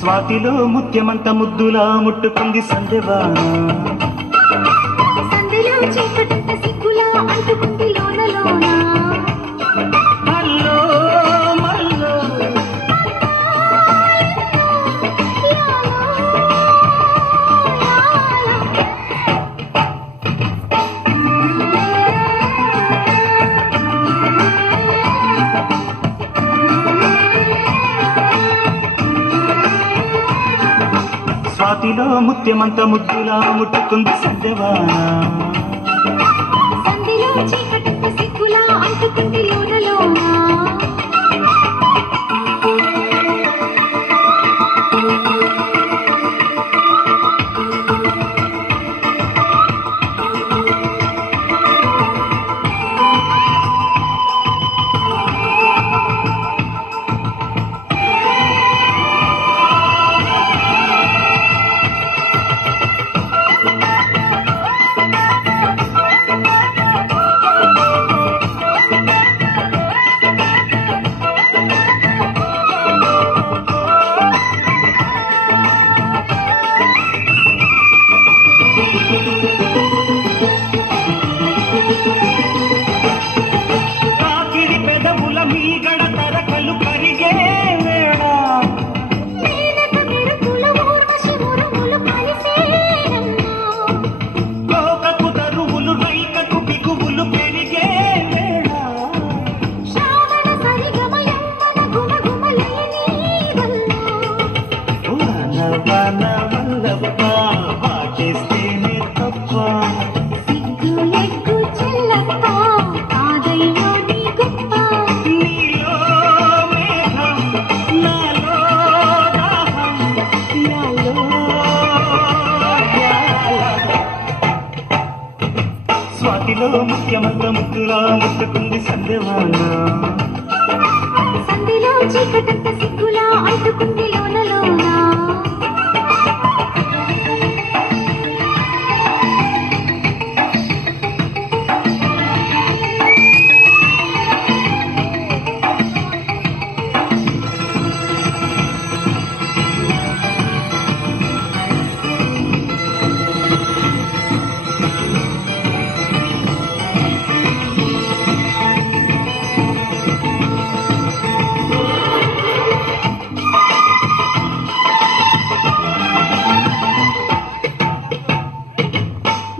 స్వాతిలో ముత్యమంత ముద్దులా ముట్టుకుంది సందెవాన, సందెలో చీకటంత సిగ్గులా అంటుకుంది లోన లోన. మల్లో మల్లో స్వాతిలో ముత్యమంత ముద్దులా ముట్టుకుంది సందెవాన, సందెలో చీకటంత సిగ్గులా అంటుకుంది లోన లోన. కాకిడి పెదవుల మీగడ తరకలు కరిగే వేళ, మేనక మెరుపుల ఊర్వశి ఉరుములు కలిసేనమ్మా. లోకపు తరువులు రైకకు బిగువులు పెరిగే వేళ, శ్రావణ సరిగమ యవ్వన గుమగుమలయని వల్ల. వాన వాన వల్లప్ప వాటేస్తేనే తప్ప, సిగ్గు ఎగ్గు చెల్లప్ప కాదయ్యో నీ గొప్ప. నీలో మేఘం నాలో దాహం నాలో జ్వాల. స్వాతిలో ముఖ్యమంత ముద్దులా ముట్టుకుంది సందెవాన, సందెలో చీకటంత సిగ్గులా అంటుకుంది లోన లోన.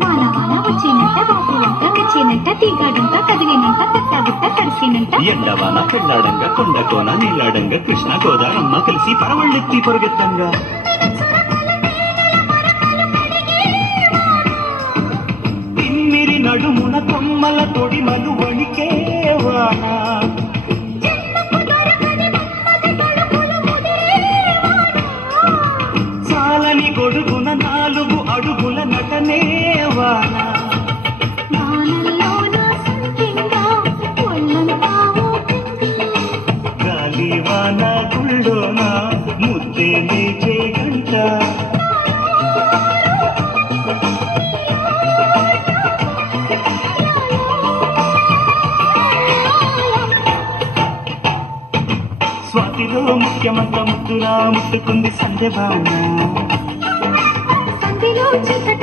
వాన వాన వచ్చినంట బాపులంట మెచ్చినంట తీగాడంట కదిలినంట తట్టబుట్ట తడిసినంట. ఎండవాన పెళ్ళాడంగా కొండ కోన నీలాడంగా కృష్ణ గోదారమ్మ కలిసి పరవళ్ళెత్తి పొరుగెత్తంగా, తిమ్మిరి నడుమున కొమ్మల తొడిమలు వణికే వాన, చాలని గొడుగున 4 అడుగుల నటనే వాన, వానల్లోన సంకెంగా ఒళ్ళంతా ఊపింది. గాలి వాన గుళ్ళోన ముద్దే లేచే గంట, స్వాతిలో ముఖ్యమంత ముద్దులా ముట్టుకుంది సందెవాన, సందెలో చీకట